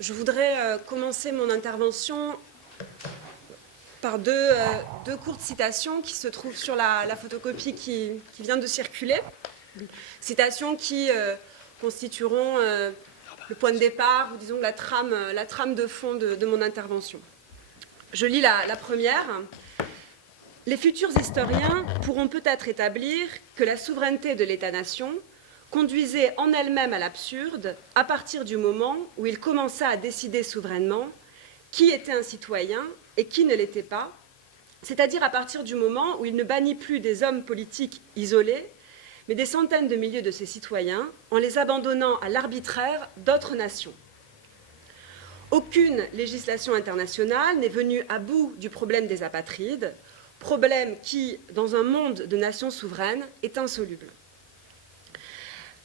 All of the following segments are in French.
Je voudrais commencer mon intervention par deux courtes citations qui se trouvent sur la photocopie qui vient de circuler. Citations qui constitueront le point de départ, ou disons la trame de fond de mon intervention. Je lis la première. Les futurs historiens pourront peut-être établir que la souveraineté de l'État-nation conduisait en elle-même à l'absurde à partir du moment où il commença à décider souverainement qui était un citoyen et qui ne l'était pas, c'est-à-dire à partir du moment où il ne bannit plus des hommes politiques isolés, mais des centaines de milliers de ses citoyens, en les abandonnant à l'arbitraire d'autres nations. Aucune législation internationale n'est venue à bout du problème des apatrides, problème qui, dans un monde de nations souveraines, est insoluble.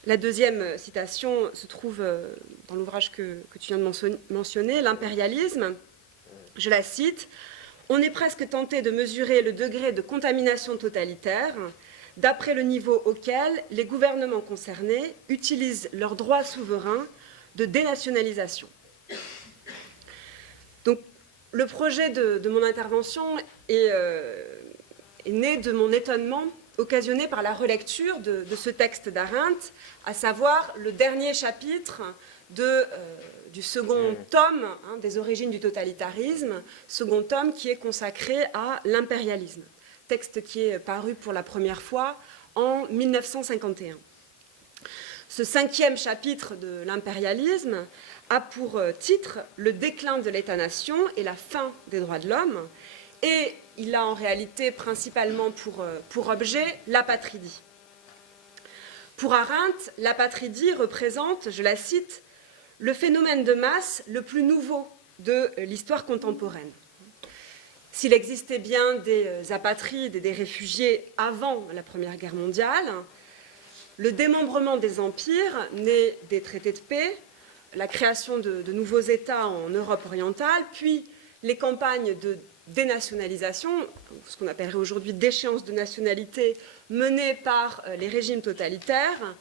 La deuxième citation se trouve dans l'ouvrage que tu viens de mentionner, L'impérialisme. Je la cite. « On est presque tenté de mesurer le degré de contamination totalitaire d'après le niveau auquel les gouvernements concernés utilisent leur droit souverain de dénationalisation. » Donc, le projet de mon intervention est né de mon étonnement occasionné par la relecture de ce texte d'Arendt, à savoir le dernier chapitre du second tome des origines du totalitarisme, second tome qui est consacré à l'impérialisme, texte qui est paru pour la première fois en 1951. Ce cinquième chapitre de l'impérialisme a pour titre « Le déclin de l'État-nation et la fin des droits de l'homme » et il a en réalité principalement pour objet l'apatridie. Pour Arendt, l'apatridie représente, je la cite, le phénomène de masse le plus nouveau de l'histoire contemporaine. S'il existait bien des apatrides et des réfugiés avant la Première Guerre mondiale, le démembrement des empires, né des traités de paix, la création de nouveaux États en Europe orientale, puis les campagnes de dénationalisation, ce qu'on appellerait aujourd'hui déchéance de nationalité menées par les régimes totalitaires,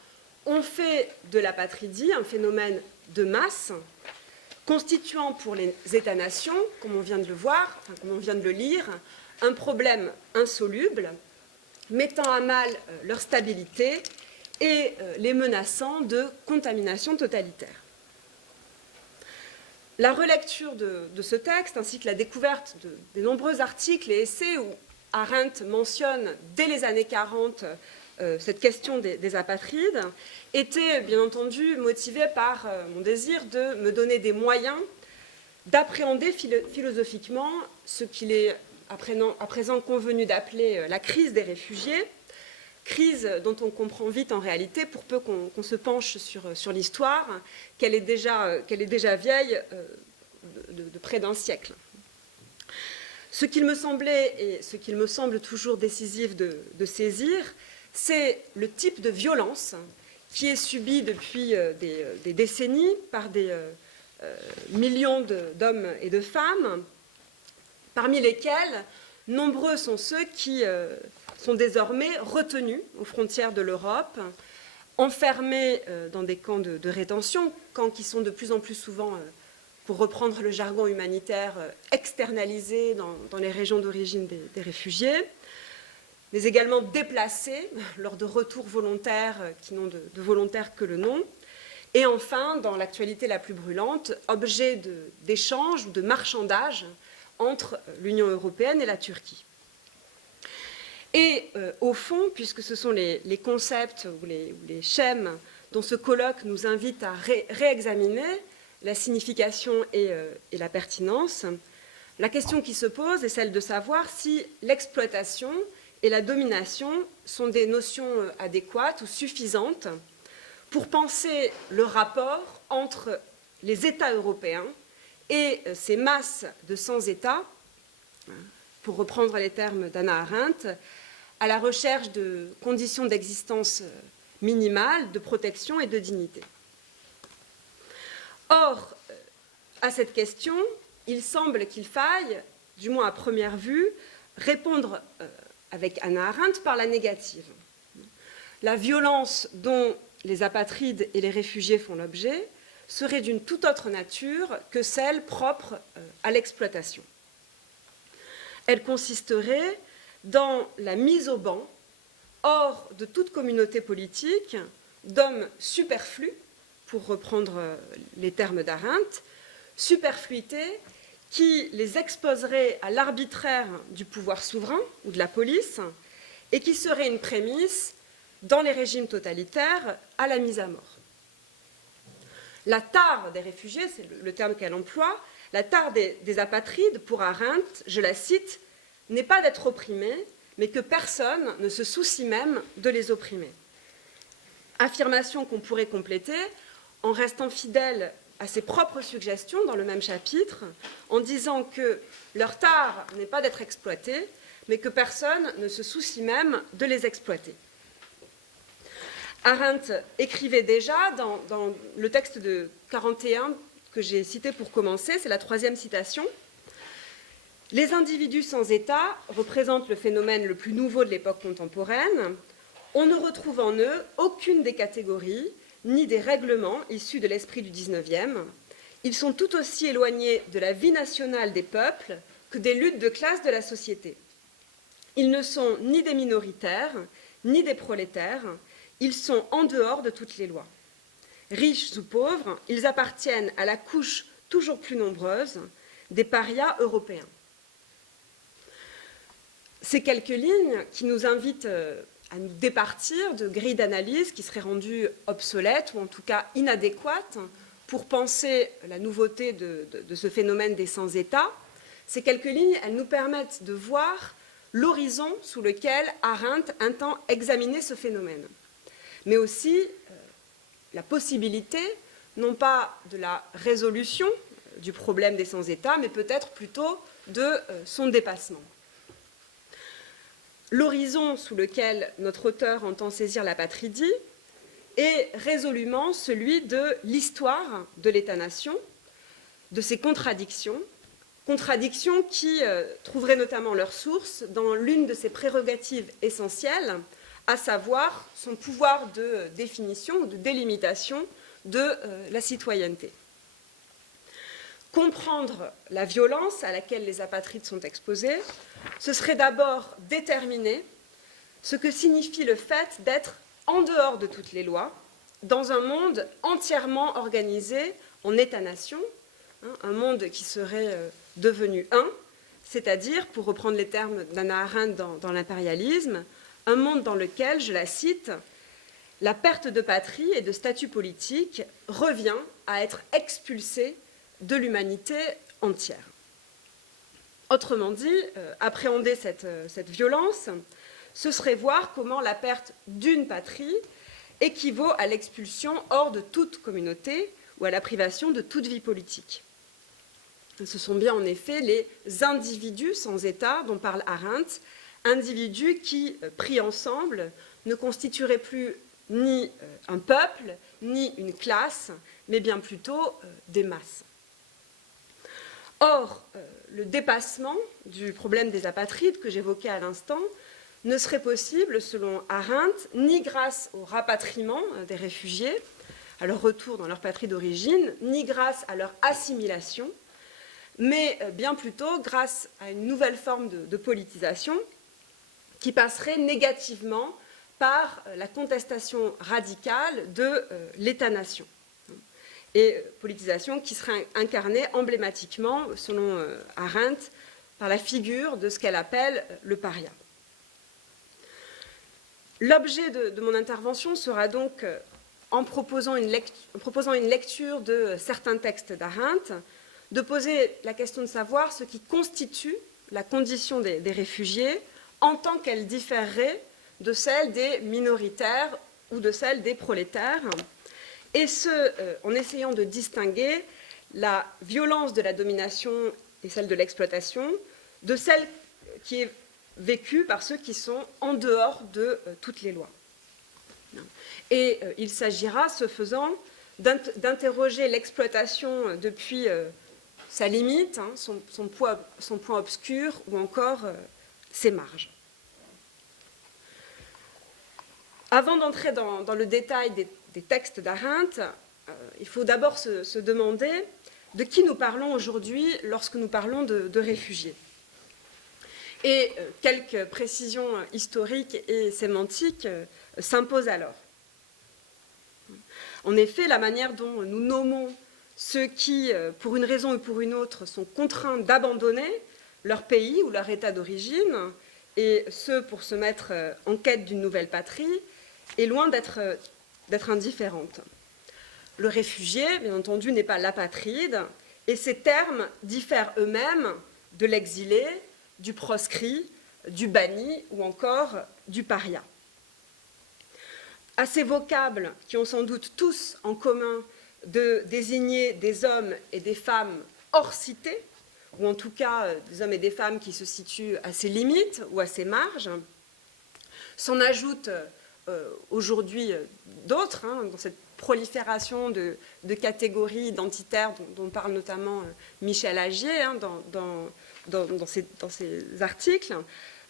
ont fait de l'apatridie un phénomène de masse, constituant pour les États-nations, comme on vient de le voir, comme on vient de le lire, un problème insoluble, mettant à mal leur stabilité et les menaçant de contamination totalitaire. La relecture de ce texte, ainsi que la découverte des nombreux articles et essais où Arendt mentionne dès les années 40 cette question des apatrides, était bien entendu motivée par mon désir de me donner des moyens d'appréhender philosophiquement ce qu'il est à présent convenu d'appeler la crise des réfugiés, crise dont on comprend vite en réalité, pour peu qu'on se penche sur l'histoire, qu'elle est déjà vieille de près d'un siècle. Ce qu'il me semblait et ce qu'il me semble toujours décisif de saisir, c'est le type de violence qui est subi depuis des décennies par des millions d'hommes et de femmes, parmi lesquels nombreux sont ceux qui sont désormais retenus aux frontières de l'Europe, enfermés dans des camps de rétention, camps qui sont de plus en plus souvent, pour reprendre le jargon humanitaire, externalisés dans les régions d'origine des réfugiés, mais également déplacés lors de retours volontaires qui n'ont de volontaires que le nom, et enfin, dans l'actualité la plus brûlante, objet d'échange ou de marchandage entre l'Union européenne et la Turquie. Et au fond, puisque ce sont les concepts ou les schèmes dont ce colloque nous invite à réexaminer la signification et la pertinence, la question qui se pose est celle de savoir si l'exploitation et la domination sont des notions adéquates ou suffisantes pour penser le rapport entre les États européens et ces masses de sans-États, pour reprendre les termes d'Hannah Arendt, à la recherche de conditions d'existence minimales, de protection et de dignité. Or, à cette question, il semble qu'il faille, du moins à première vue, répondre avec Hannah Arendt par la négative. La violence dont les apatrides et les réfugiés font l'objet serait d'une toute autre nature que celle propre à l'exploitation. Elle consisterait dans la mise au ban, hors de toute communauté politique, d'hommes superflus, pour reprendre les termes d'Arendt, superfluité qui les exposerait à l'arbitraire du pouvoir souverain ou de la police et qui serait une prémisse, dans les régimes totalitaires, à la mise à mort. La tare des réfugiés, c'est le terme qu'elle emploie, la tare des apatrides, pour Arendt, je la cite, n'est pas d'être opprimés, mais que personne ne se soucie même de les opprimer. Affirmation qu'on pourrait compléter en restant fidèle à ses propres suggestions dans le même chapitre, en disant que leur tare n'est pas d'être exploités, mais que personne ne se soucie même de les exploiter. Arendt écrivait déjà dans le texte de 41 que j'ai cité pour commencer, c'est la troisième citation, « Les individus sans État représentent le phénomène le plus nouveau de l'époque contemporaine. On ne retrouve en eux aucune des catégories ni des règlements issus de l'esprit du XIXe. Ils sont tout aussi éloignés de la vie nationale des peuples que des luttes de classe de la société. Ils ne sont ni des minoritaires, ni des prolétaires. Ils sont en dehors de toutes les lois. Riches ou pauvres, ils appartiennent à la couche toujours plus nombreuse des parias européens. » Ces quelques lignes qui nous invitent à nous départir de grilles d'analyse qui seraient rendues obsolètes ou en tout cas inadéquates pour penser la nouveauté de ce phénomène des sans-État, ces quelques lignes, elles nous permettent de voir l'horizon sous lequel Arendt entend examiner ce phénomène, mais aussi la possibilité, non pas de la résolution du problème des sans-État, mais peut-être plutôt de son dépassement. L'horizon sous lequel notre auteur entend saisir l'apatridie est résolument celui de l'histoire de l'État-nation, de ses contradictions, contradictions qui trouveraient notamment leur source dans l'une de ses prérogatives essentielles, à savoir son pouvoir de définition ou de délimitation de la citoyenneté. Comprendre la violence à laquelle les apatrides sont exposés, ce serait d'abord déterminer ce que signifie le fait d'être en dehors de toutes les lois, dans un monde entièrement organisé en État-nation, un monde qui serait devenu un, c'est-à-dire, pour reprendre les termes d'Hannah Arendt dans l'impérialisme, un monde dans lequel, je la cite, la perte de patrie et de statut politique revient à être expulsée de l'humanité entière. Autrement dit, appréhender cette violence, ce serait voir comment la perte d'une patrie équivaut à l'expulsion hors de toute communauté ou à la privation de toute vie politique. Ce sont bien en effet les individus sans État dont parle Arendt, individus qui, pris ensemble, ne constitueraient plus ni un peuple, ni une classe, mais bien plutôt des masses. Or, le dépassement du problème des apatrides que j'évoquais à l'instant ne serait possible, selon Arendt, ni grâce au rapatriement des réfugiés, à leur retour dans leur patrie d'origine, ni grâce à leur assimilation, mais bien plutôt grâce à une nouvelle forme de politisation qui passerait négativement par la contestation radicale de l'État-nation. Et politisation qui serait incarnée emblématiquement, selon Arendt, par la figure de ce qu'elle appelle le paria. L'objet de mon intervention sera donc, en proposant une lecture de certains textes d'Arendt, de poser la question de savoir ce qui constitue la condition des réfugiés en tant qu'elle différerait de celle des minoritaires ou de celle des prolétaires, et ce, en essayant de distinguer la violence de la domination et celle de l'exploitation de celle qui est vécue par ceux qui sont en dehors de toutes les lois. Et il s'agira, ce faisant, d'interroger l'exploitation depuis sa limite, son point obscur ou encore ses marges. Avant d'entrer dans le détail des textes d'Arendt, il faut d'abord se demander de qui nous parlons aujourd'hui lorsque nous parlons de réfugiés. Et quelques précisions historiques et sémantiques s'imposent alors. En effet, la manière dont nous nommons ceux qui, pour une raison ou pour une autre, sont contraints d'abandonner leur pays ou leur état d'origine, et ceux pour se mettre en quête d'une nouvelle patrie, est loin d'être indifférente. Le réfugié, bien entendu, n'est pas l'apatride, et ces termes diffèrent eux-mêmes de l'exilé, du proscrit, du banni ou encore du paria. À ces vocables qui ont sans doute tous en commun de désigner des hommes et des femmes hors cité, ou en tout cas des hommes et des femmes qui se situent à ses limites ou à ses marges, s'en ajoutent aujourd'hui d'autres, dans cette prolifération de catégories identitaires dont parle notamment Michel Agier dans ses articles,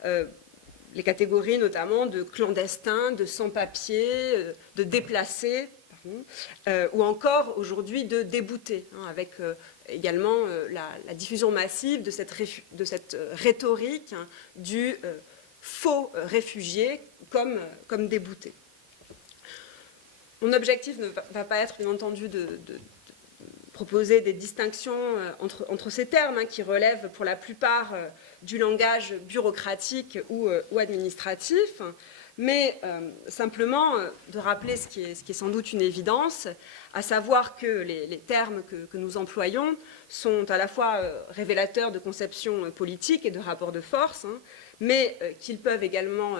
les catégories notamment de clandestins, de sans-papiers, de déplacés, ou encore aujourd'hui de déboutés, avec également la diffusion massive de cette rhétorique du faux réfugié comme débouté. Mon objectif ne va pas être, bien entendu, de proposer des distinctions entre ces termes qui relèvent pour la plupart du langage bureaucratique ou administratif, mais simplement de rappeler ce qui est sans doute une évidence, à savoir que les termes que nous employons sont à la fois révélateurs de conceptions politiques et de rapports de force, mais qu'ils peuvent également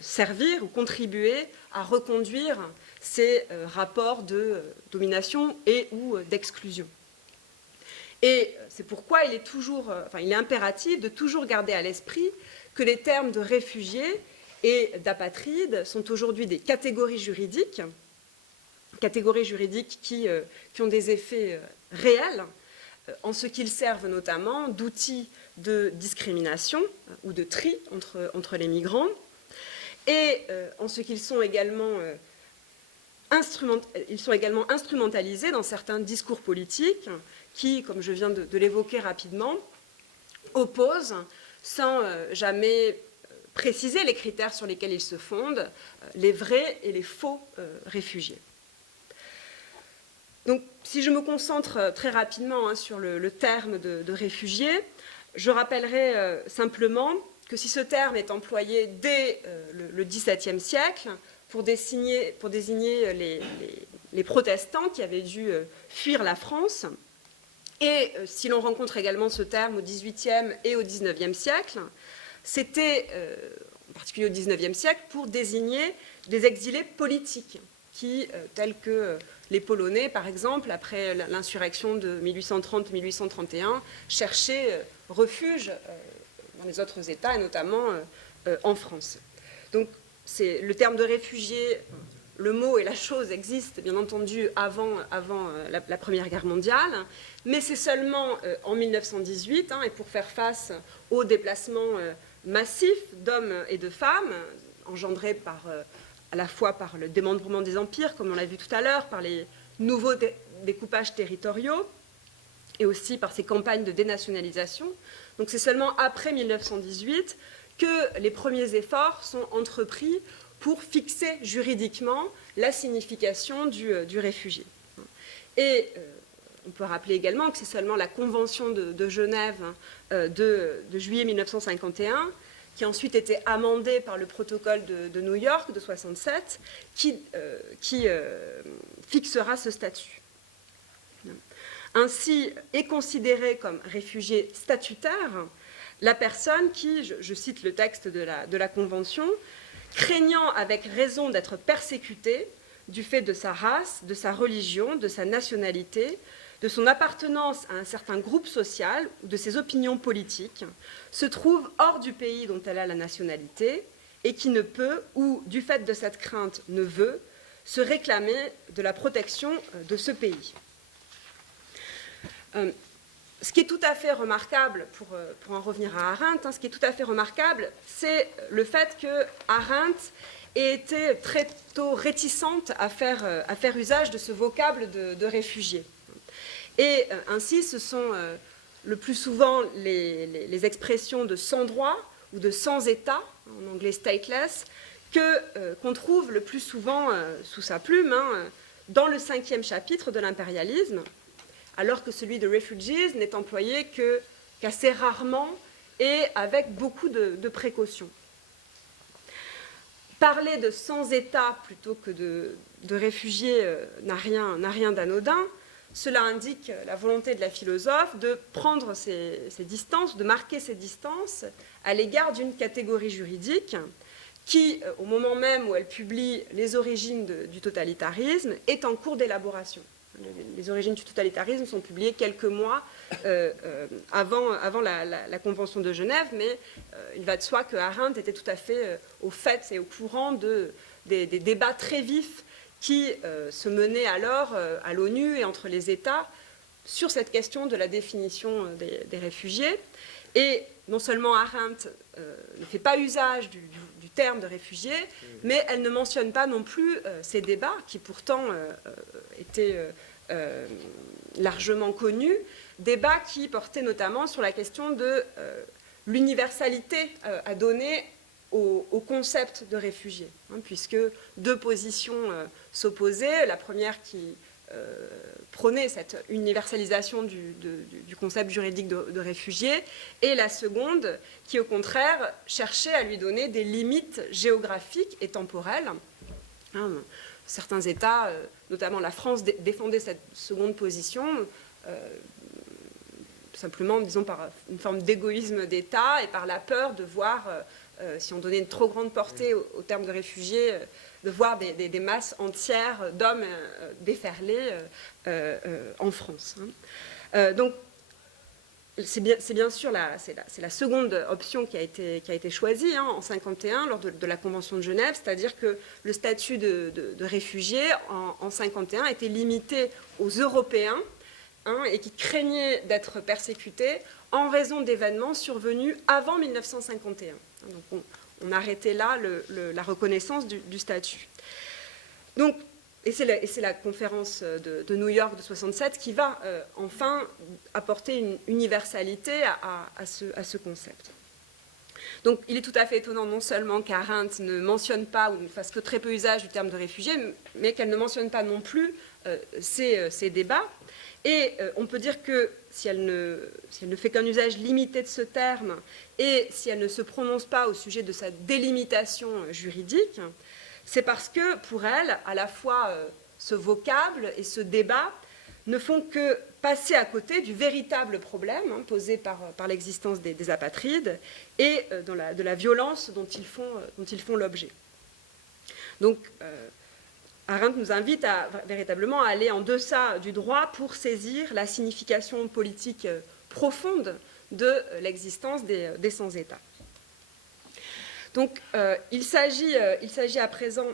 servir ou contribuer à reconduire ces rapports de domination et ou d'exclusion. Et c'est pourquoi il est impératif de toujours garder à l'esprit que les termes de réfugiés et d'apatrides sont aujourd'hui des catégories juridiques qui ont des effets réels, en ce qu'ils servent notamment d'outils de discrimination ou de tri entre les migrants, et en ce qu'ils sont également instrumentalisés dans certains discours politiques qui, comme je viens de l'évoquer rapidement, opposent sans jamais préciser les critères sur lesquels ils se fondent, les vrais et les faux réfugiés. Donc, si je me concentre très rapidement sur le terme de réfugié, je rappellerai simplement que si ce terme est employé dès le XVIIe siècle pour désigner les protestants qui avaient dû fuir la France, et si l'on rencontre également ce terme au XVIIIe et au XIXe siècle, c'était, en particulier au XIXe siècle, pour désigner des exilés politiques, tels que les Polonais, par exemple, après l'insurrection de 1830-1831, cherchaient refuge dans les autres États, et notamment en France. Donc, le terme de réfugié, le mot et la chose existent, bien entendu, avant la Première Guerre mondiale, mais c'est seulement en 1918, et pour faire face aux déplacements massifs d'hommes et de femmes, engendrés à la fois par le démembrement des empires, comme on l'a vu tout à l'heure, par les nouveaux découpages territoriaux, et aussi par ces campagnes de dénationalisation. Donc c'est seulement après 1918 que les premiers efforts sont entrepris pour fixer juridiquement la signification du réfugié. Et on peut rappeler également que c'est seulement la Convention de Genève de juillet 1951, qui a ensuite été amendée par le protocole de New York de 1967, qui fixera ce statut. Ainsi est considérée comme réfugié statutaire la personne qui, je cite le texte de la Convention, craignant avec raison d'être persécutée du fait de sa race, de sa religion, de sa nationalité, de son appartenance à un certain groupe social ou de ses opinions politiques, se trouve hors du pays dont elle a la nationalité et qui ne peut, ou du fait de cette crainte ne veut, se réclamer de la protection de ce pays. Ce qui est tout à fait remarquable, pour en revenir à Arendt, ce qui est tout à fait remarquable, c'est le fait que Arendt et était très tôt réticente à faire usage de ce vocable de réfugiés. Et ainsi, ce sont le plus souvent les expressions de sans-droit ou de sans-État, en anglais stateless, qu'on trouve le plus souvent sous sa plume dans le 5e chapitre de l'impérialisme, alors que celui de refugees n'est employé qu'assez rarement et avec beaucoup de précautions. Parler de sans-État plutôt que de réfugiés n'a rien d'anodin. Cela indique la volonté de la philosophe de prendre ses distances, de marquer ses distances à l'égard d'une catégorie juridique qui, au moment même où elle publie les origines du totalitarisme, est en cours d'élaboration. Les origines du totalitarisme sont publiées quelques mois avant la Convention de Genève, mais il va de soi que Arendt était tout à fait au fait et au courant des débats très vifs qui se menaient alors à l'ONU et entre les États sur cette question de la définition des réfugiés. Et non seulement Arendt ne fait pas usage du terme de réfugié, mais elle ne mentionne pas non plus ces débats qui pourtant étaient largement connus, débats qui portaient notamment sur la question de l'universalité à donner au concept de réfugié, puisque deux positions s'opposaient. La première qui prônait cette universalisation du concept juridique de réfugié, et la seconde qui, au contraire, cherchait à lui donner des limites géographiques et temporelles. Certains États, notamment la France, défendaient cette seconde position, simplement, disons, par une forme d'égoïsme d'État et par la peur de voir, si on donnait une trop grande portée au terme de réfugiés, de voir des masses entières d'hommes déferler en France. Donc, c'est bien sûr la seconde option qui a été choisie en 1951 lors de la Convention de Genève, c'est-à-dire que le statut de réfugié en 1951 était limité aux Européens et qui craignaient d'être persécutés en raison d'événements survenus avant 1951. Donc on arrêtait là la reconnaissance du statut. Donc, et c'est la conférence de New York de 1967 qui va enfin apporter une universalité à ce concept. Donc il est tout à fait étonnant non seulement qu'Arendt ne mentionne pas ou ne fasse que très peu usage du terme de réfugié, mais qu'elle ne mentionne pas non plus ces débats. Et on peut dire que si elle ne fait qu'un usage limité de ce terme et si elle ne se prononce pas au sujet de sa délimitation juridique, c'est parce que pour elle, à la fois ce vocable et ce débat ne font que passer à côté du véritable problème posé par l'existence des apatrides et de la violence dont ils font l'objet. Donc, Arendt nous invite véritablement à aller en deçà du droit pour saisir la signification politique profonde de l'existence des sans-État. Donc, il s'agit à présent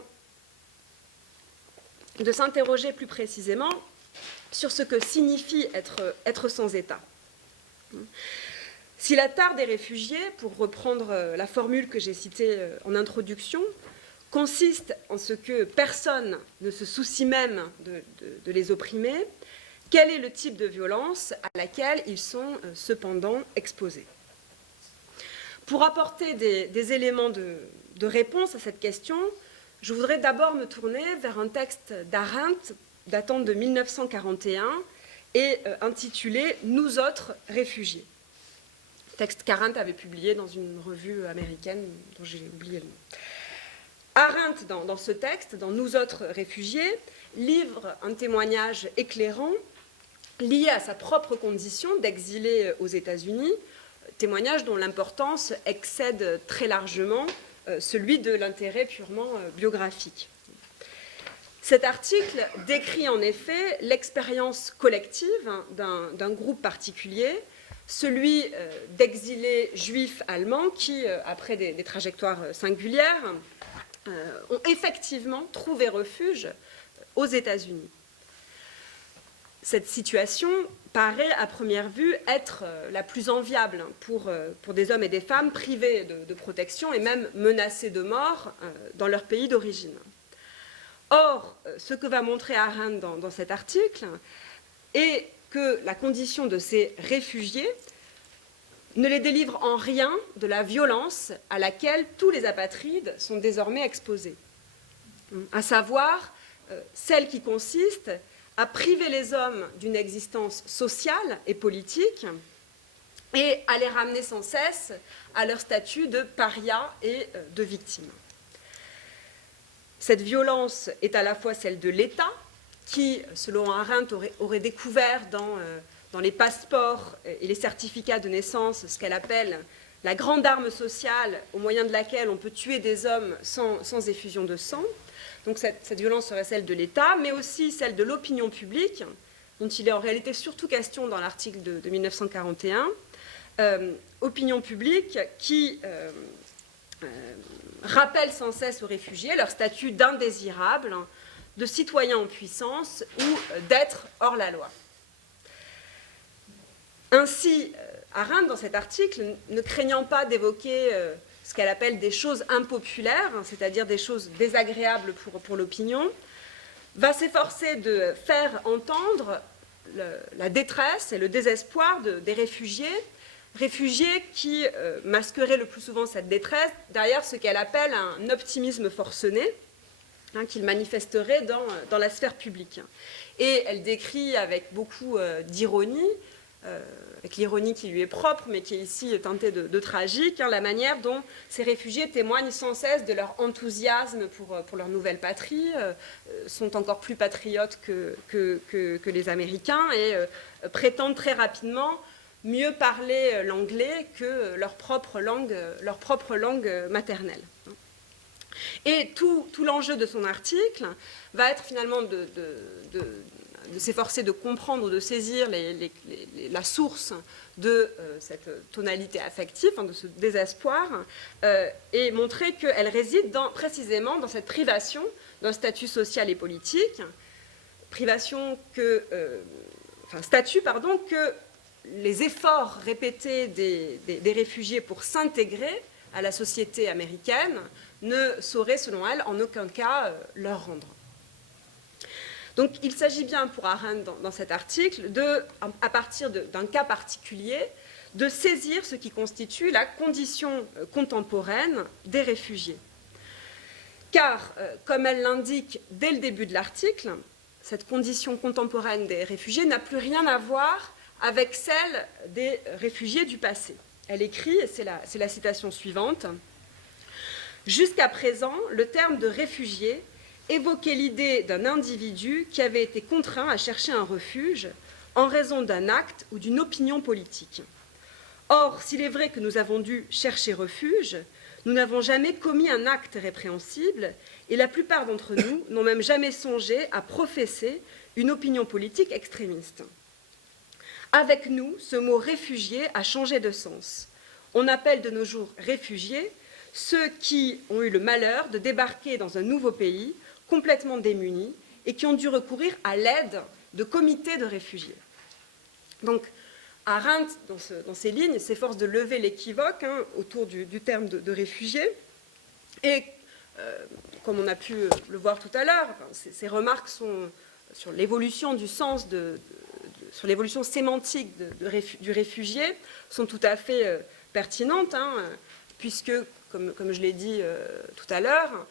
de s'interroger plus précisément sur ce que signifie être sans État. Si la tare des réfugiés, pour reprendre la formule que j'ai citée en introduction, consiste en ce que personne ne se soucie même de les opprimer, quel est le type de violence à laquelle ils sont cependant exposés? Pour apporter des éléments de réponse à cette question, je voudrais d'abord me tourner vers un texte d'Arendt datant de 1941 et intitulé « Nous autres réfugiés ». Texte qu'Arendt avait publié dans une revue américaine dont j'ai oublié le nom. Arendt, dans ce texte, dans « Nous autres réfugiés », livre un témoignage éclairant lié à sa propre condition d'exilé aux États-Unis, témoignage dont l'importance excède très largement celui de l'intérêt purement biographique. Cet article décrit en effet l'expérience collective d'un groupe particulier, celui d'exilés juifs allemands qui, après des trajectoires singulières, ont effectivement trouvé refuge aux États-Unis. cette situation paraît à première vue être la plus enviable pour des hommes et des femmes privés de protection et même menacés de mort dans leur pays d'origine. Or, ce que va montrer Arendt dans cet article est que la condition de ces réfugiés ne les délivre en rien de la violence à laquelle tous les apatrides sont désormais exposés, à savoir celle qui consiste à priver les hommes d'une existence sociale et politique et à les ramener sans cesse à leur statut de paria et de victime. Cette violence est à la fois celle de l'État, qui, selon Arendt, aurait découvert dans les passeports et les certificats de naissance ce qu'elle appelle la grande arme sociale au moyen de laquelle on peut tuer des hommes sans effusion de sang. Donc cette violence serait celle de l'État, mais aussi celle de l'opinion publique, dont il est en réalité surtout question dans l'article de 1941, opinion publique qui rappelle sans cesse aux réfugiés leur statut d'indésirables, de citoyens en puissance ou d'être hors la loi. Ainsi, Arendt, dans cet article, ne craignant pas d'évoquer ce qu'elle appelle des choses impopulaires, c'est-à-dire des choses désagréables pour l'opinion, va s'efforcer de faire entendre la détresse et le désespoir des réfugiés qui masqueraient le plus souvent cette détresse derrière ce qu'elle appelle un optimisme forcené, qu'il manifesterait dans la sphère publique. Et elle décrit avec beaucoup d'ironie, avec l'ironie qui lui est propre, mais qui est ici teintée de tragique, la manière dont ces réfugiés témoignent sans cesse de leur enthousiasme pour leur nouvelle patrie, sont encore plus patriotes que les Américains et prétendent très rapidement mieux parler l'anglais que leur propre langue maternelle. Et tout l'enjeu de son article va être finalement de s'efforcer de comprendre, de saisir la source de cette tonalité affective, de ce désespoir, et montrer qu'elle réside précisément dans cette privation d'un statut social et politique, statut que les efforts répétés des réfugiés pour s'intégrer à la société américaine ne sauraient, selon elle, en aucun cas leur rendre. Donc il s'agit bien pour Arendt dans cet article, à partir d'un cas particulier, de saisir ce qui constitue la condition contemporaine des réfugiés. Car, comme elle l'indique dès le début de l'article, cette condition contemporaine des réfugiés n'a plus rien à voir avec celle des réfugiés du passé. Elle écrit, et c'est la citation suivante, « Jusqu'à présent, le terme de réfugié évoquait l'idée d'un individu qui avait été contraint à chercher un refuge en raison d'un acte ou d'une opinion politique. Or, s'il est vrai que nous avons dû chercher refuge, nous n'avons jamais commis un acte répréhensible et la plupart d'entre nous n'ont même jamais songé à professer une opinion politique extrémiste. Avec nous, ce mot réfugié a changé de sens. On appelle de nos jours réfugiés ceux qui ont eu le malheur de débarquer dans un nouveau pays complètement démunis et qui ont dû recourir à l'aide de comités de réfugiés. » Donc, Arendt, dans ces lignes, s'efforce de lever l'équivoque autour du terme de réfugié. Et, comme on a pu le voir tout à l'heure, ces remarques sont sur l'évolution du sens, sur l'évolution sémantique du réfugié, sont tout à fait pertinentes, puisque, comme je l'ai dit tout à l'heure,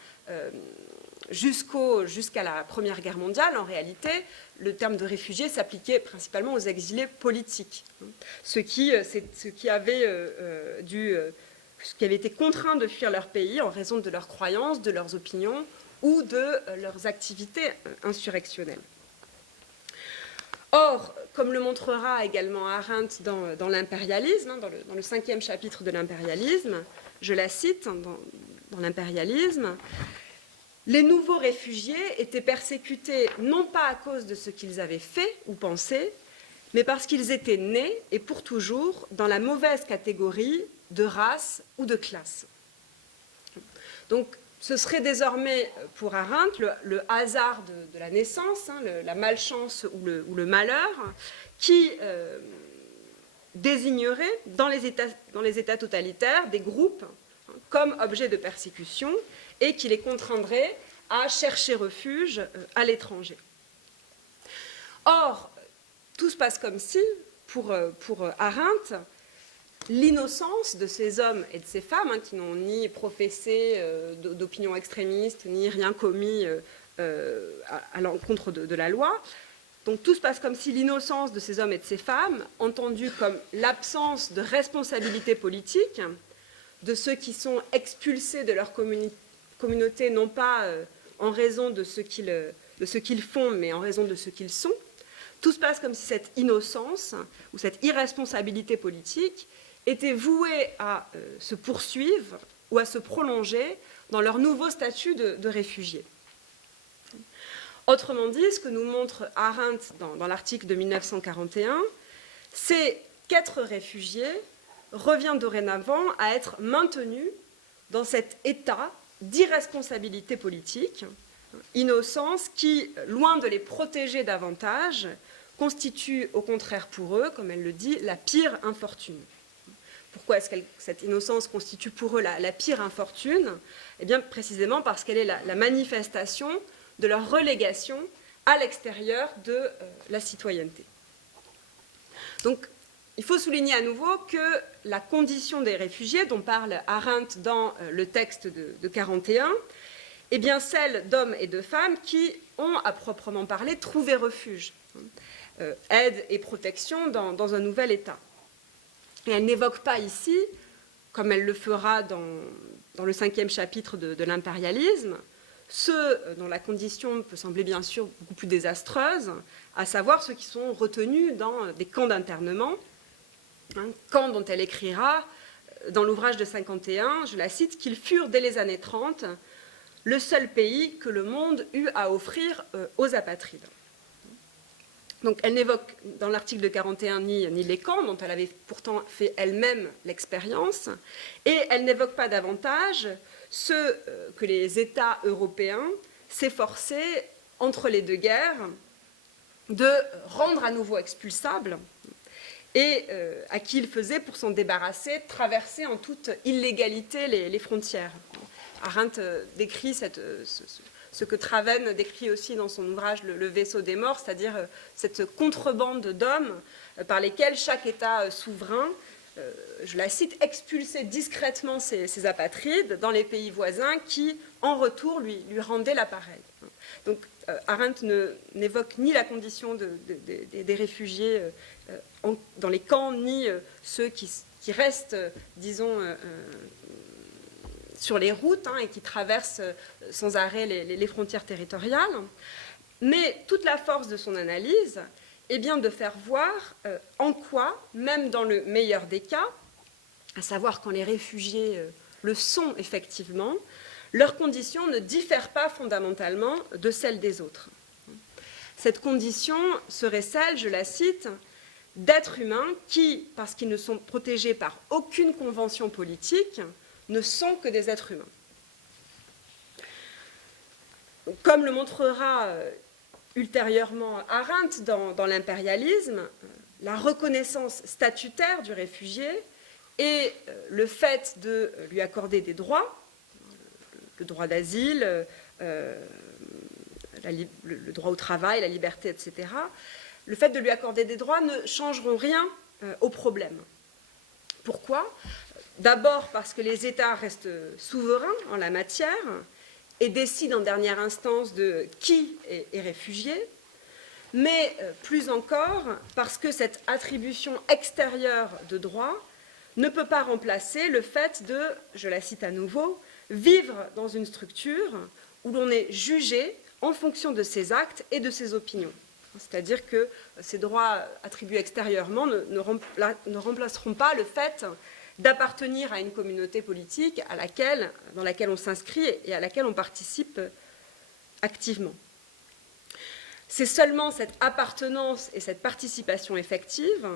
jusqu'à la Première Guerre mondiale, en réalité, le terme de réfugié s'appliquait principalement aux exilés politiques, ceux qui avaient été contraints de fuir leur pays en raison de leurs croyances, de leurs opinions ou de leurs activités insurrectionnelles. Or, comme le montrera également Arendt dans l'impérialisme, dans le 5e chapitre de l'impérialisme, je la cite, dans l'impérialisme, les nouveaux réfugiés étaient persécutés non pas à cause de ce qu'ils avaient fait ou pensé, mais parce qu'ils étaient nés et pour toujours dans la mauvaise catégorie de race ou de classe. Donc, ce serait désormais pour Arendt le hasard de la naissance, hein, la malchance ou le malheur, qui désignerait dans les États totalitaires des groupes hein, comme objet de persécution et qui les contraindrait à chercher refuge à l'étranger. Or, tout se passe comme si, pour Arendt, l'innocence de ces hommes et de ces femmes hein, qui n'ont ni professé d'opinion extrémiste, ni rien commis à l'encontre de la loi. Donc tout se passe comme si l'innocence de ces hommes et de ces femmes, entendue comme l'absence de responsabilité politique, de ceux qui sont expulsés de leur communauté, non pas en raison de ce qu'ils font, mais en raison de ce qu'ils sont, tout se passe comme si cette innocence ou cette irresponsabilité politique était vouée à se poursuivre ou à se prolonger dans leur nouveau statut de réfugiés. Autrement dit, ce que nous montre Arendt dans l'article de 1941, c'est qu'être réfugié revient dorénavant à être maintenu dans cet état d'irresponsabilité politique, innocence qui, loin de les protéger davantage, constitue au contraire pour eux, comme elle le dit, la pire infortune. Pourquoi est-ce que cette innocence constitue pour eux la pire infortune? Eh bien, précisément parce qu'elle est la manifestation de leur relégation à l'extérieur de la citoyenneté. Donc, il faut souligner à nouveau que la condition des réfugiés, dont parle Arendt dans le texte de 1941, est bien celle d'hommes et de femmes qui ont, à proprement parler, trouvé refuge, aide et protection dans un nouvel État. Et elle n'évoque pas ici, comme elle le fera dans le 5e chapitre de l'impérialisme, ceux dont la condition peut sembler bien sûr beaucoup plus désastreuse, à savoir ceux qui sont retenus dans des camps d'internement, camps dont elle écrira dans l'ouvrage de 1951, je la cite, qu'ils furent dès les années 30 le seul pays que le monde eut à offrir aux apatrides. Donc elle n'évoque dans l'article de 1941 ni les camps, dont elle avait pourtant fait elle-même l'expérience, et elle n'évoque pas davantage ceux que les États européens s'efforçaient, entre les deux guerres, de rendre à nouveau expulsables et à qui il faisait, pour s'en débarrasser, traverser en toute illégalité les frontières. Arendt décrit ce que Traven décrit aussi dans son ouvrage Le vaisseau des morts, c'est-à-dire cette contrebande d'hommes par lesquels chaque État souverain, je la cite, expulsait discrètement ses apatrides dans les pays voisins qui, en retour, lui rendaient l'appareil. Donc Arendt n'évoque ni la condition des réfugiés dans les camps, ni ceux qui restent, disons, sur les routes et qui traversent sans arrêt les frontières territoriales. Mais toute la force de son analyse est bien de faire voir en quoi, même dans le meilleur des cas, à savoir quand les réfugiés le sont effectivement, leurs conditions ne diffèrent pas fondamentalement de celles des autres. Cette condition serait celle, je la cite, d'êtres humains qui, parce qu'ils ne sont protégés par aucune convention politique, ne sont que des êtres humains. Comme le montrera ultérieurement Arendt dans l'impérialisme, la reconnaissance statutaire du réfugié et le fait de lui accorder des droits, le droit d'asile, le droit au travail, la liberté, etc., le fait de lui accorder des droits ne changeront rien au problème. Pourquoi ? D'abord parce que les États restent souverains en la matière et décident en dernière instance de qui est réfugié, mais plus encore parce que cette attribution extérieure de droits ne peut pas remplacer le fait de, je la cite à nouveau, vivre dans une structure où l'on est jugé en fonction de ses actes et de ses opinions. C'est-à-dire que ces droits attribués extérieurement ne remplaceront pas le fait d'appartenir à une communauté politique dans laquelle on s'inscrit et à laquelle on participe activement. C'est seulement cette appartenance et cette participation effective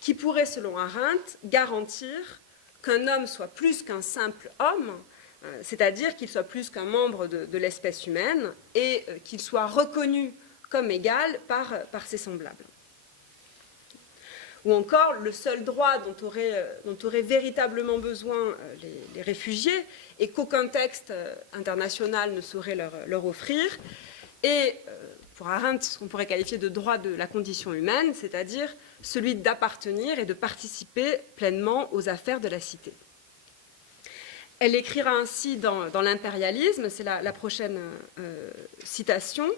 qui pourrait, selon Arendt, garantir qu'un homme soit plus qu'un simple homme, c'est-à-dire qu'il soit plus qu'un membre de l'espèce humaine et qu'il soit reconnu comme égal par ses semblables. Ou encore, le seul droit dont auraient véritablement besoin les réfugiés et qu'aucun texte international ne saurait leur offrir, et pour Arendt, ce qu'on pourrait qualifier de droit de la condition humaine, c'est-à-dire celui d'appartenir et de participer pleinement aux affaires de la cité. Elle écrira ainsi dans l'impérialisme, c'est la prochaine citation,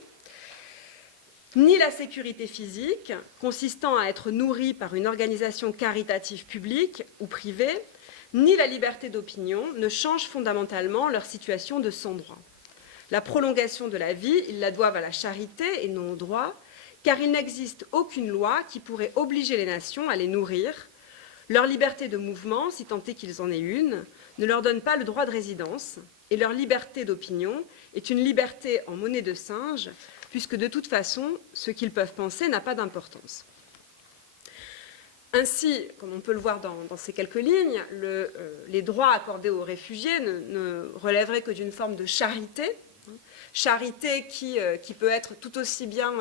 « Ni la sécurité physique, consistant à être nourrie par une organisation caritative publique ou privée, ni la liberté d'opinion ne changent fondamentalement leur situation de sans-droit. La prolongation de la vie, ils la doivent à la charité et non au droit, car il n'existe aucune loi qui pourrait obliger les nations à les nourrir. Leur liberté de mouvement, si tant est qu'ils en aient une, ne leur donne pas le droit de résidence, et leur liberté d'opinion est une liberté en monnaie de singe, puisque de toute façon, ce qu'ils peuvent penser n'a pas d'importance. » Ainsi, comme on peut le voir dans ces quelques lignes, les droits accordés aux réfugiés ne relèveraient que d'une forme de charité, charité qui peut être tout aussi bien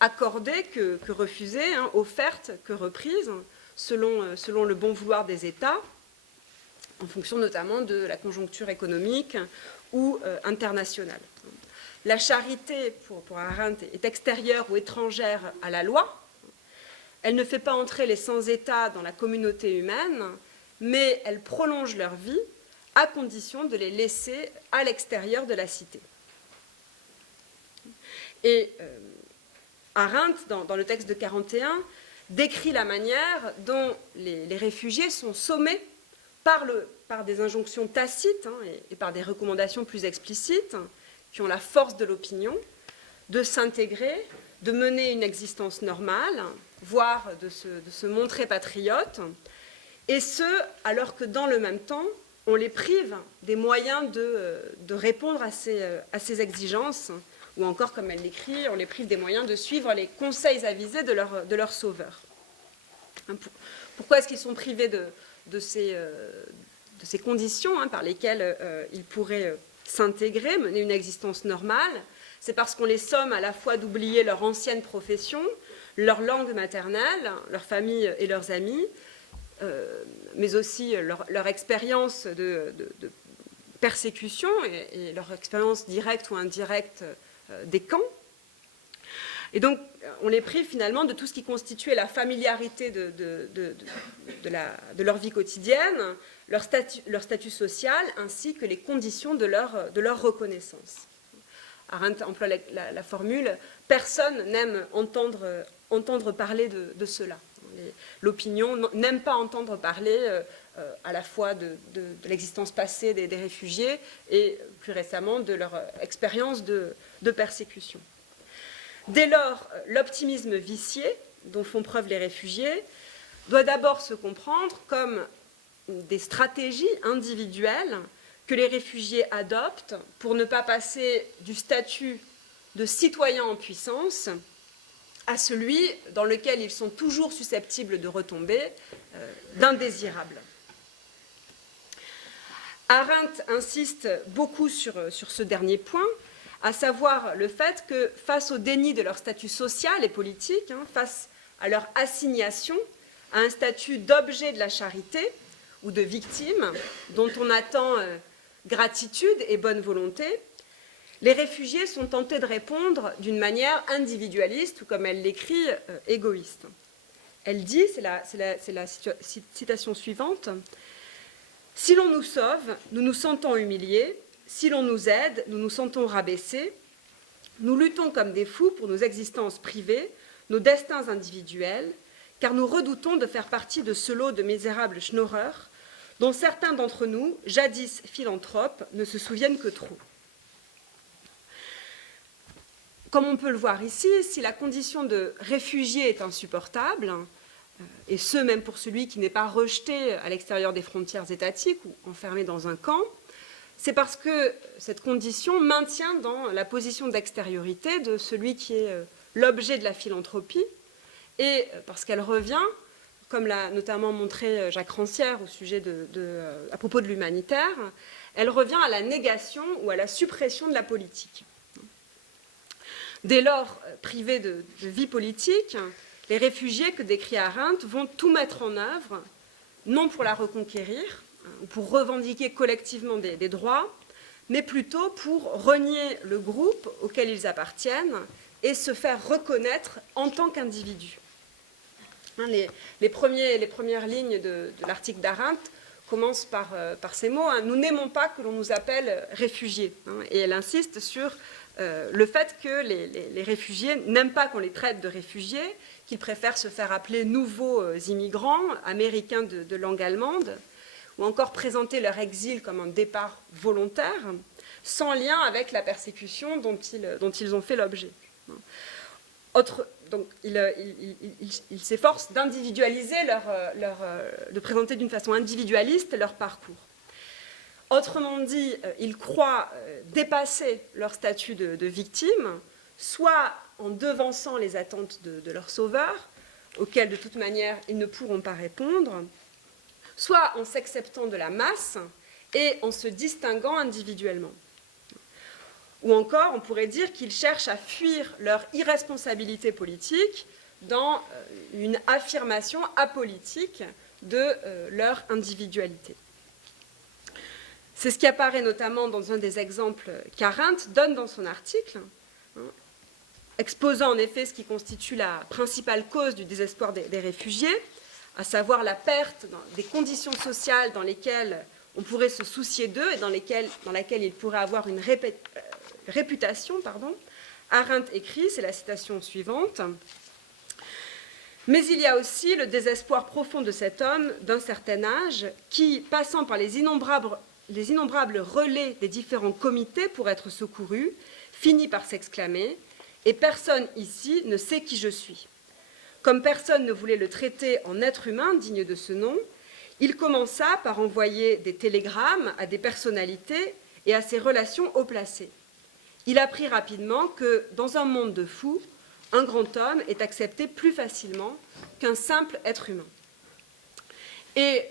accordée que refusée, offerte que reprise, selon le bon vouloir des États, en fonction notamment de la conjoncture économique ou internationale. La charité, pour Arendt, est extérieure ou étrangère à la loi. Elle ne fait pas entrer les sans-État dans la communauté humaine, mais elle prolonge leur vie à condition de les laisser à l'extérieur de la cité. Et Arendt, dans le texte de 1941, décrit la manière dont les réfugiés sont sommés par des injonctions tacites et par des recommandations plus explicites, qui ont la force de l'opinion, de s'intégrer, de mener une existence normale, voire de se montrer patriote, et ce, alors que dans le même temps, on les prive des moyens de répondre à ces exigences, ou encore, comme elle l'écrit, on les prive des moyens de suivre les conseils avisés de leur sauveur. Pourquoi est-ce qu'ils sont privés de ces conditions par lesquelles ils pourraient s'intégrer, mener une existence normale? C'est parce qu'on les somme à la fois d'oublier leur ancienne profession, leur langue maternelle, leur famille et leurs amis, mais aussi leur expérience de persécution et leur expérience directe ou indirecte des camps. Et donc, on les prive finalement de tout ce qui constituait la familiarité de leur vie quotidienne, leur statut social, ainsi que les conditions de leur reconnaissance. Arendt emploie la formule « personne n'aime entendre parler de cela ». L'opinion n'aime pas entendre parler à la fois de l'existence passée des réfugiés et plus récemment de leur expérience de persécution. Dès lors, l'optimisme vicié dont font preuve les réfugiés doit d'abord se comprendre comme des stratégies individuelles que les réfugiés adoptent pour ne pas passer du statut de citoyen en puissance à celui dans lequel ils sont toujours susceptibles de retomber, d'indésirables. Arendt insiste beaucoup sur ce dernier point, à savoir le fait que face au déni de leur statut social et politique, face à leur assignation à un statut d'objet de la charité ou de victime dont on attend gratitude et bonne volonté, les réfugiés sont tentés de répondre d'une manière individualiste ou, comme elle l'écrit, égoïste. Elle dit, c'est la citation suivante, « Si l'on nous sauve, nous nous sentons humiliés. Si l'on nous aide, nous nous sentons rabaissés. Nous luttons comme des fous pour nos existences privées, nos destins individuels, car nous redoutons de faire partie de ce lot de misérables schnorreurs dont certains d'entre nous, jadis philanthropes, ne se souviennent que trop. » Comme on peut le voir ici, si la condition de réfugié est insupportable, et ce même pour celui qui n'est pas rejeté à l'extérieur des frontières étatiques ou enfermé dans un camp, c'est parce que cette condition maintient dans la position d'extériorité de celui qui est l'objet de la philanthropie, et parce qu'elle revient, comme l'a notamment montré Jacques Rancière au sujet à propos de l'humanitaire, elle revient à la négation ou à la suppression de la politique. Dès lors, privés de vie politique, les réfugiés que décrit Arendt vont tout mettre en œuvre, non pour la reconquérir, ou pour revendiquer collectivement des droits, mais plutôt pour renier le groupe auquel ils appartiennent et se faire reconnaître en tant qu'individus. Les premières lignes de l'article d'Arendt commencent par ces mots, nous n'aimons pas que l'on nous appelle réfugiés. Et elle insiste sur le fait que les réfugiés n'aiment pas qu'on les traite de réfugiés, qu'ils préfèrent se faire appeler nouveaux immigrants, américains de langue allemande, ou encore présenter leur exil comme un départ volontaire, sans lien avec la persécution dont ils ont fait l'objet. Donc, il s'efforce d'individualiser de présenter d'une façon individualiste leur parcours. Autrement dit, ils croient dépasser leur statut de victime, soit en devançant les attentes de leurs sauveurs, auxquelles de toute manière ils ne pourront pas répondre, soit en s'acceptant de la masse et en se distinguant individuellement. Ou encore, on pourrait dire qu'ils cherchent à fuir leur irresponsabilité politique dans une affirmation apolitique de leur individualité. C'est ce qui apparaît notamment dans un des exemples qu'Arendt donne dans son article, exposant en effet ce qui constitue la principale cause du désespoir des réfugiés, à savoir la perte des conditions sociales dans lesquelles on pourrait se soucier d'eux et dans laquelle ils pourraient avoir une réputation. Arendt écrit, c'est la citation suivante, « Mais il y a aussi le désespoir profond de cet homme d'un certain âge qui, passant par les innombrables relais des différents comités pour être secouru, finit par s'exclamer « Et personne ici ne sait qui je suis ». Comme personne ne voulait le traiter en être humain digne de ce nom, il commença par envoyer des télégrammes à des personnalités et à ses relations haut placées. Il apprit rapidement que, dans un monde de fous, un grand homme est accepté plus facilement qu'un simple être humain. Et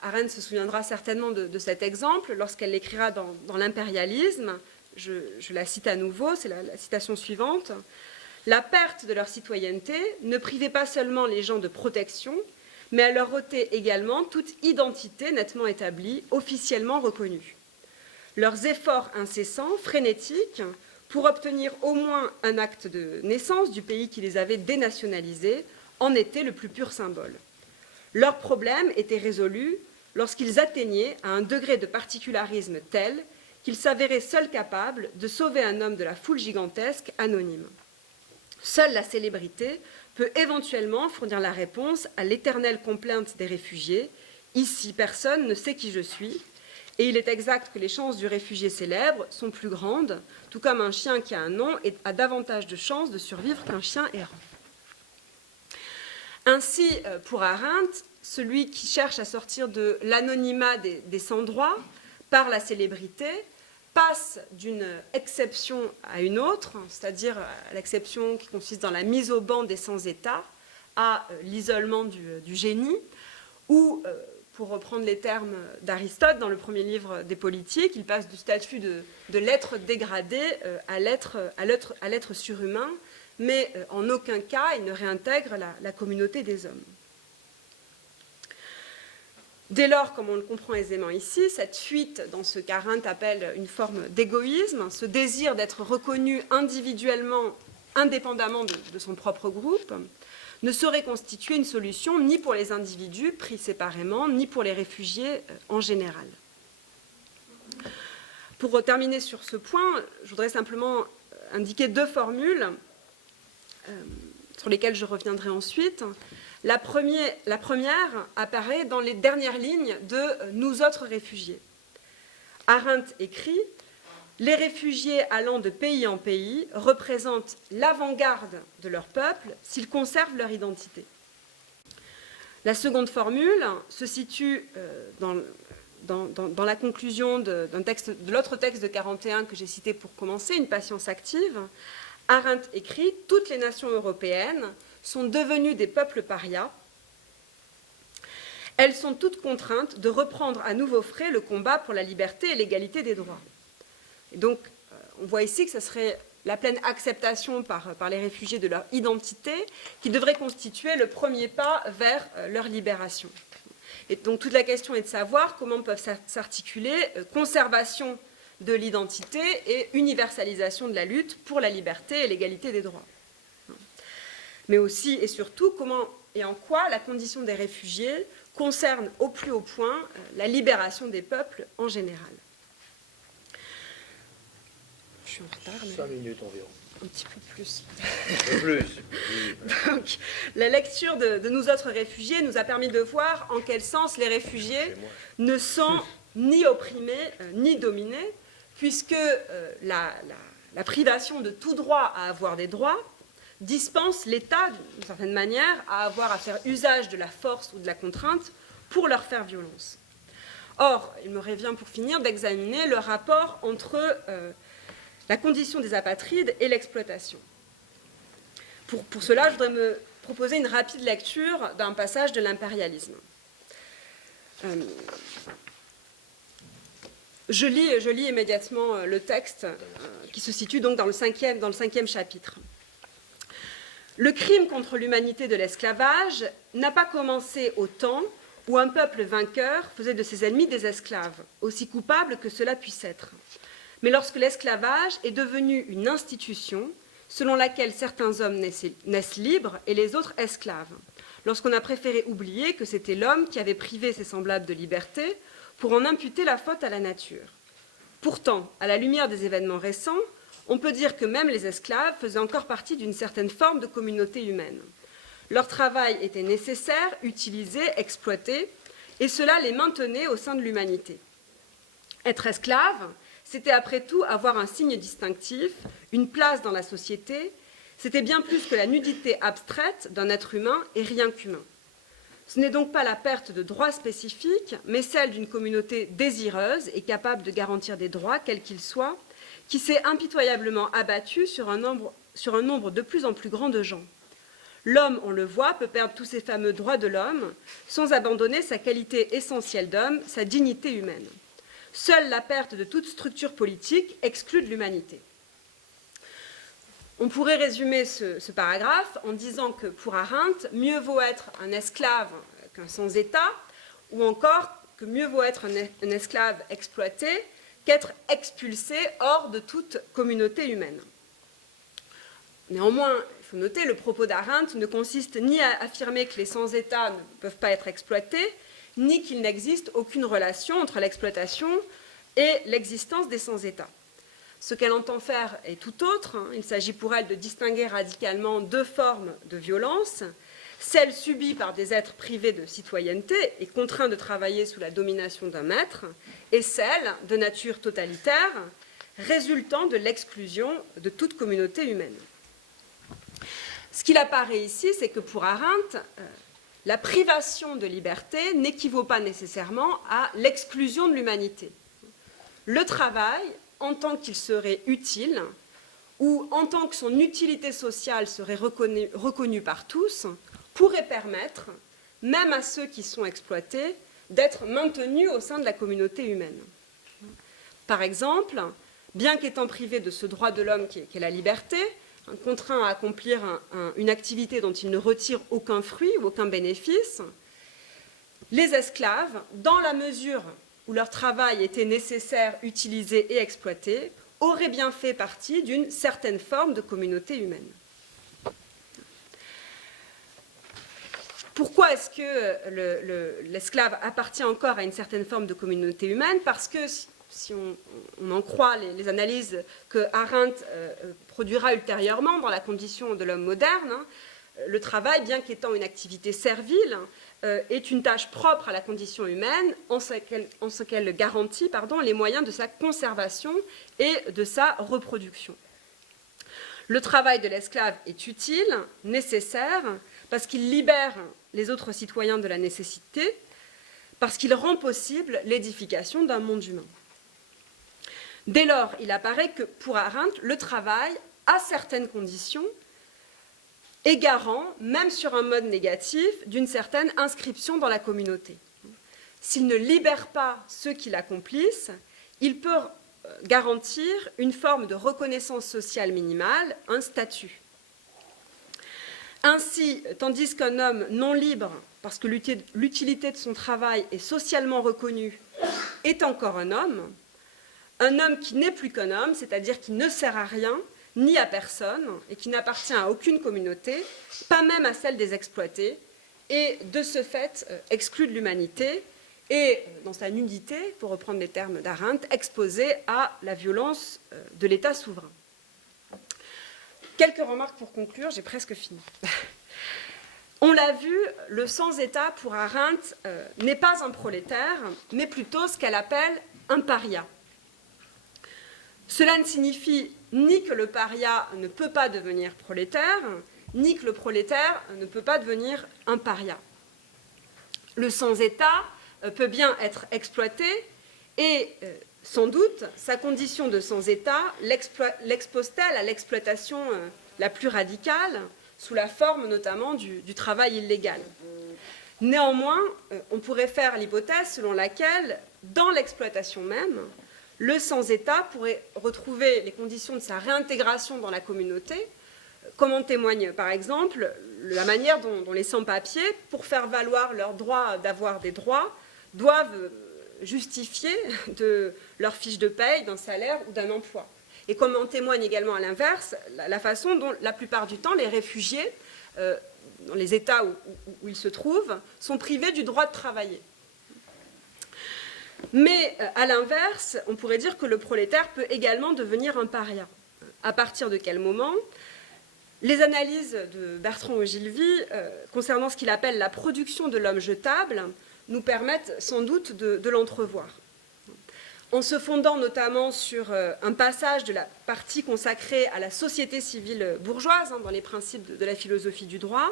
Arendt se souviendra certainement de cet exemple lorsqu'elle l'écrira dans l'impérialisme. Je la cite à nouveau, c'est la citation suivante. « La perte de leur citoyenneté ne privait pas seulement les gens de protection, mais elle leur ôtait également toute identité nettement établie, officiellement reconnue. Leurs efforts incessants, frénétiques, pour obtenir au moins un acte de naissance du pays qui les avait dénationalisés, en étaient le plus pur symbole. Leur problème était résolu lorsqu'ils atteignaient à un degré de particularisme tel qu'ils s'avéraient seuls capables de sauver un homme de la foule gigantesque anonyme. Seule la célébrité peut éventuellement fournir la réponse à l'éternelle complainte des réfugiés. Ici, personne ne sait qui je suis. Et il est exact que les chances du réfugié célèbre sont plus grandes, tout comme un chien qui a un nom a davantage de chances de survivre qu'un chien errant. Ainsi, pour Arendt, celui qui cherche à sortir de l'anonymat des sans-droits par la célébrité passe d'une exception à une autre, c'est-à-dire à l'exception qui consiste dans la mise au ban des sans-État, à l'isolement du génie, ou, pour reprendre les termes d'Aristote dans le premier livre des Politiques, il passe du statut de l'être dégradé à l'être surhumain, mais en aucun cas il ne réintègre la communauté des hommes. Dès lors, comme on le comprend aisément ici, cette fuite dans ce qu'Arendt appelle une forme d'égoïsme, ce désir d'être reconnu individuellement, indépendamment de son propre groupe, ne saurait constituer une solution ni pour les individus pris séparément, ni pour les réfugiés en général. Pour terminer sur ce point, je voudrais simplement indiquer deux formules sur lesquelles je reviendrai ensuite. La première apparaît dans les dernières lignes de « Nous autres réfugiés ». Arendt écrit « Les réfugiés allant de pays en pays représentent l'avant-garde de leur peuple s'ils conservent leur identité ». La seconde formule se situe dans la conclusion de l'autre texte de 41 que j'ai cité pour commencer, Une patience active. Arendt écrit « Toutes les nations européennes sont devenues des peuples parias elles sont toutes contraintes de reprendre à nouveau frais le combat pour la liberté et l'égalité des droits. Et donc, on voit ici que ce serait la pleine acceptation par les réfugiés de leur identité qui devrait constituer le premier pas vers leur libération. Et donc, toute la question est de savoir comment peuvent s'articuler conservation de l'identité et universalisation de la lutte pour la liberté et l'égalité des droits. Mais aussi et surtout, comment et en quoi la condition des réfugiés concerne au plus haut point la libération des peuples en général. Je suis en retard, mais 5 minutes environ. un petit peu plus. Un peu plus. Donc, la lecture de Nous autres réfugiés nous a permis de voir en quel sens les réfugiés ne sont ni opprimés ni dominés, puisque la privation de tout droit à avoir des droits dispense l'État, d'une certaine manière, à avoir à faire usage de la force ou de la contrainte pour leur faire violence. Or, il me revient pour finir d'examiner le rapport entre la condition des apatrides et l'exploitation. Pour cela, je voudrais me proposer une rapide lecture d'un passage de l'impérialisme. Je lis immédiatement le texte qui se situe donc dans le cinquième chapitre. Le crime contre l'humanité de l'esclavage n'a pas commencé au temps où un peuple vainqueur faisait de ses ennemis des esclaves, aussi coupables que cela puisse être. Mais lorsque l'esclavage est devenu une institution selon laquelle certains hommes naissent libres et les autres esclaves, lorsqu'on a préféré oublier que c'était l'homme qui avait privé ses semblables de liberté pour en imputer la faute à la nature. Pourtant, à la lumière des événements récents, on peut dire que même les esclaves faisaient encore partie d'une certaine forme de communauté humaine. Leur travail était nécessaire, utilisé, exploité, et cela les maintenait au sein de l'humanité. Être esclave, c'était après tout avoir un signe distinctif, une place dans la société, c'était bien plus que la nudité abstraite d'un être humain et rien qu'humain. Ce n'est donc pas la perte de droits spécifiques, mais celle d'une communauté désireuse et capable de garantir des droits, quels qu'ils soient, qui s'est impitoyablement abattue sur un nombre de plus en plus grand de gens. L'homme, on le voit, peut perdre tous ces fameux droits de l'homme sans abandonner sa qualité essentielle d'homme, sa dignité humaine. Seule la perte de toute structure politique exclut de l'humanité. On pourrait résumer ce paragraphe en disant que pour Arendt, mieux vaut être un esclave qu'un sans-État, ou encore que mieux vaut être un esclave exploité qu'être expulsé hors de toute communauté humaine. Néanmoins, il faut noter, le propos d'Arendt ne consiste ni à affirmer que les sans-État ne peuvent pas être exploités, ni qu'il n'existe aucune relation entre l'exploitation et l'existence des sans-État. Ce qu'elle entend faire est tout autre. Il s'agit pour elle de distinguer radicalement deux formes de violence, celle subie par des êtres privés de citoyenneté et contraints de travailler sous la domination d'un maître, et celle de nature totalitaire, résultant de l'exclusion de toute communauté humaine. Ce qu'il apparaît ici, c'est que pour Arendt, la privation de liberté n'équivaut pas nécessairement à l'exclusion de l'humanité. Le travail, en tant qu'il serait utile, ou en tant que son utilité sociale serait reconnue par tous, pourrait permettre, même à ceux qui sont exploités, d'être maintenus au sein de la communauté humaine. Par exemple, bien qu'étant privé de ce droit de l'homme qui est la liberté, contraint à accomplir une activité dont il ne retire aucun fruit ou aucun bénéfice, les esclaves, dans la mesure où leur travail était nécessaire, utilisé et exploité, auraient bien fait partie d'une certaine forme de communauté humaine. Pourquoi est-ce que l'esclave appartient encore à une certaine forme de communauté humaine? Parce que, si on en croit les analyses que Arendt produira ultérieurement dans la condition de l'homme moderne, le travail, bien qu'étant une activité servile, est une tâche propre à la condition humaine en ce qu'elle garantit les moyens de sa conservation et de sa reproduction. Le travail de l'esclave est utile, nécessaire, parce qu'il libère les autres citoyens de la nécessité, parce qu'il rend possible l'édification d'un monde humain. Dès lors, il apparaît que pour Arendt, le travail, à certaines conditions, est garant, même sur un mode négatif, d'une certaine inscription dans la communauté. s'il ne libère pas ceux qui l'accomplissent, il peut garantir une forme de reconnaissance sociale minimale, un statut. Ainsi, tandis qu'un homme non libre, parce que l'utilité de son travail est socialement reconnue, est encore un homme qui n'est plus qu'un homme, c'est-à-dire qui ne sert à rien, ni à personne, et qui n'appartient à aucune communauté, pas même à celle des exploités, et de ce fait exclu de l'humanité, et dans sa nudité, pour reprendre les termes d'Arendt, exposé à la violence de l'État souverain. Quelques remarques pour conclure, j'ai presque fini. On l'a vu, le sans-État pour Arendt n'est pas un prolétaire, mais plutôt ce qu'elle appelle un paria. Cela ne signifie ni que le paria ne peut pas devenir prolétaire, ni que le prolétaire ne peut pas devenir un paria. Le sans-État peut bien être exploité et sans doute sa condition de sans-État l'expose-t-elle à l'exploitation la plus radicale, sous la forme notamment du travail illégal. Néanmoins, on pourrait faire l'hypothèse selon laquelle, dans l'exploitation même, le sans-État pourrait retrouver les conditions de sa réintégration dans la communauté, comme en témoigne par exemple la manière dont les sans-papiers, pour faire valoir leur droit d'avoir des droits, doivent justifier de leur fiche de paye, d'un salaire ou d'un emploi. Et comme en témoigne également à l'inverse, la façon dont la plupart du temps les réfugiés, dans les États où ils se trouvent, sont privés du droit de travailler. Mais à l'inverse, on pourrait dire que le prolétaire peut également devenir un paria. À partir de quel moment? Les analyses de Bertrand Ogilvy concernant ce qu'il appelle la production de l'homme jetable nous permettent sans doute de l'entrevoir. En se fondant notamment sur un passage de la partie consacrée à la société civile bourgeoise, dans les principes de la philosophie du droit,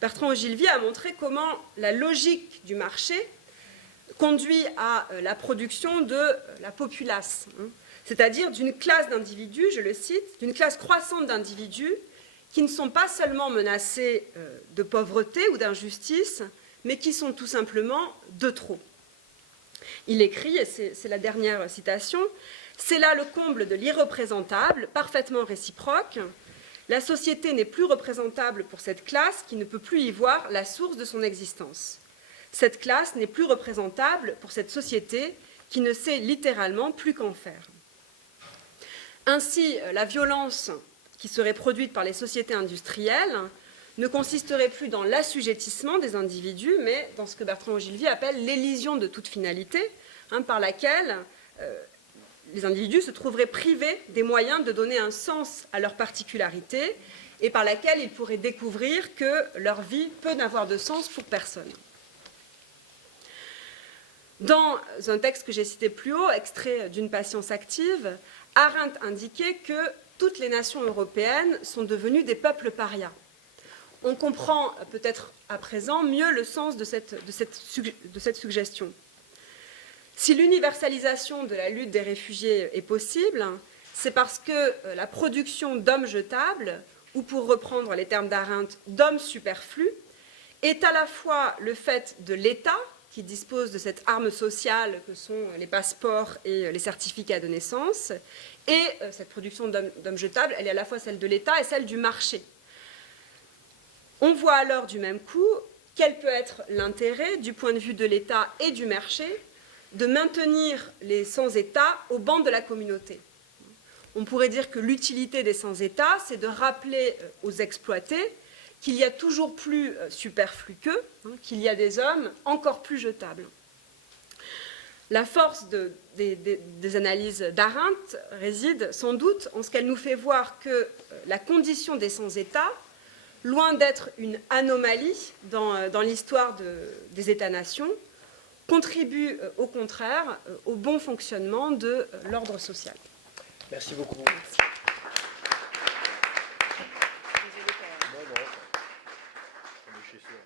Bertrand Ogilvy a montré comment la logique du marché conduit à la production de la populace, c'est-à-dire d'une classe d'individus, je le cite, d'une classe croissante d'individus qui ne sont pas seulement menacés de pauvreté ou d'injustice, mais qui sont tout simplement de trop. Il écrit, et c'est la dernière citation, « C'est là le comble de l'irreprésentable, parfaitement réciproque. La société n'est plus représentable pour cette classe qui ne peut plus y voir la source de son existence. Cette classe n'est plus représentable pour cette société qui ne sait littéralement plus qu'en faire. » Ainsi, la violence qui serait produite par les sociétés industrielles ne consisterait plus dans l'assujettissement des individus, mais dans ce que Bertrand Ogilvy appelle l'élision de toute finalité, par laquelle les individus se trouveraient privés des moyens de donner un sens à leur particularité et par laquelle ils pourraient découvrir que leur vie peut n'avoir de sens pour personne. Dans un texte que j'ai cité plus haut, extrait d'une Patience active, Arendt indiquait que toutes les nations européennes sont devenues des peuples parias. On comprend peut-être à présent mieux le sens de cette suggestion. Si l'universalisation de la lutte des réfugiés est possible, c'est parce que la production d'hommes jetables, ou pour reprendre les termes d'Arendt, d'hommes superflus, est à la fois le fait de l'État, qui dispose de cette arme sociale que sont les passeports et les certificats de naissance, et cette production d'hommes jetables, elle est à la fois celle de l'État et celle du marché. On voit alors du même coup quel peut être l'intérêt, du point de vue de l'État et du marché, de maintenir les sans-État au banc de la communauté. On pourrait dire que l'utilité des sans-État, c'est de rappeler aux exploités qu'il y a toujours plus superflu qu'eux, qu'il y a des hommes encore plus jetables. La force des analyses d'Arendt réside sans doute en ce qu'elle nous fait voir que la condition des sans-État, loin d'être une anomalie dans l'histoire des États-nations, contribue au contraire au bon fonctionnement de l'ordre social. Merci beaucoup. Merci. Non, non, on est chez soi.